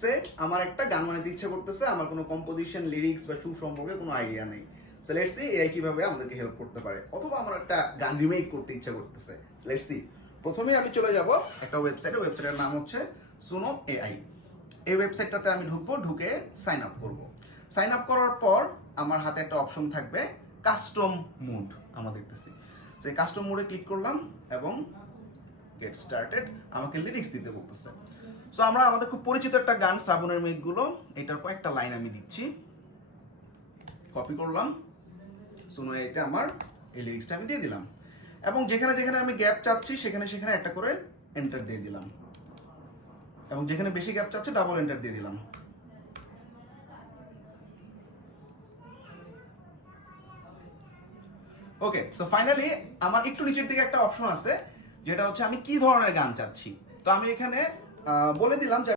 সে আমার একটা গান বানাতে ইচ্ছা করতেছে, আমার কোনো কম্পোজিশন, লিরিক্স বা সুর সম্পর্কে কোনো আইডিয়া নেই। সো লেটস সি এআই কিভাবে আমাদেরকে হেল্প করতে পারে, অথবা আমার একটা গান রিমেক করতে ইচ্ছা করতেছে। Let's see. প্রথমে আমি চলে যাব একটা ওয়েবসাইটের নাম হচ্ছে সুনো এআই। এই ওয়েবসাইটটাতে আমি ঢুকবো, ঢুকে সাইন আপ করব। সাইন আপ করার পর আমার হাতে একটা অপশন থাকবে কাস্টম মুড, আমরা দেখতেছি। সেই কাস্টম মুডে ক্লিক করলাম এবং গেট স্টার্টেড, আমাকে লিরিক্স দিতে বলতেছে। সো আমরা আমাদের খুব পরিচিত একটা গান শ্রাবণের মেঘগুলো, এটার কয়েকটা লাইন আমি দিচ্ছি, কপি করলাম, সুনো এআইতে আমার এই লিরিক্সটা আমি দিয়ে দিলাম, এবং যেখানে যেখানে আমি গ্যাপ চাচ্ছি সেখানে সেখানে একটা করে এন্টার দিয়ে দিলাম, এবং যেখানে বেশি গ্যাপ চাচ্ছে ডাবল এন্টার দিয়ে দিলাম। ওকে, সো ফাইনালি আমার একটু নিচের দিকে একটা অপশন আছে যেটা হচ্ছে আমি কি ধরনের গান চাচ্ছি। তো আমি এখানে বলে দিলাম যে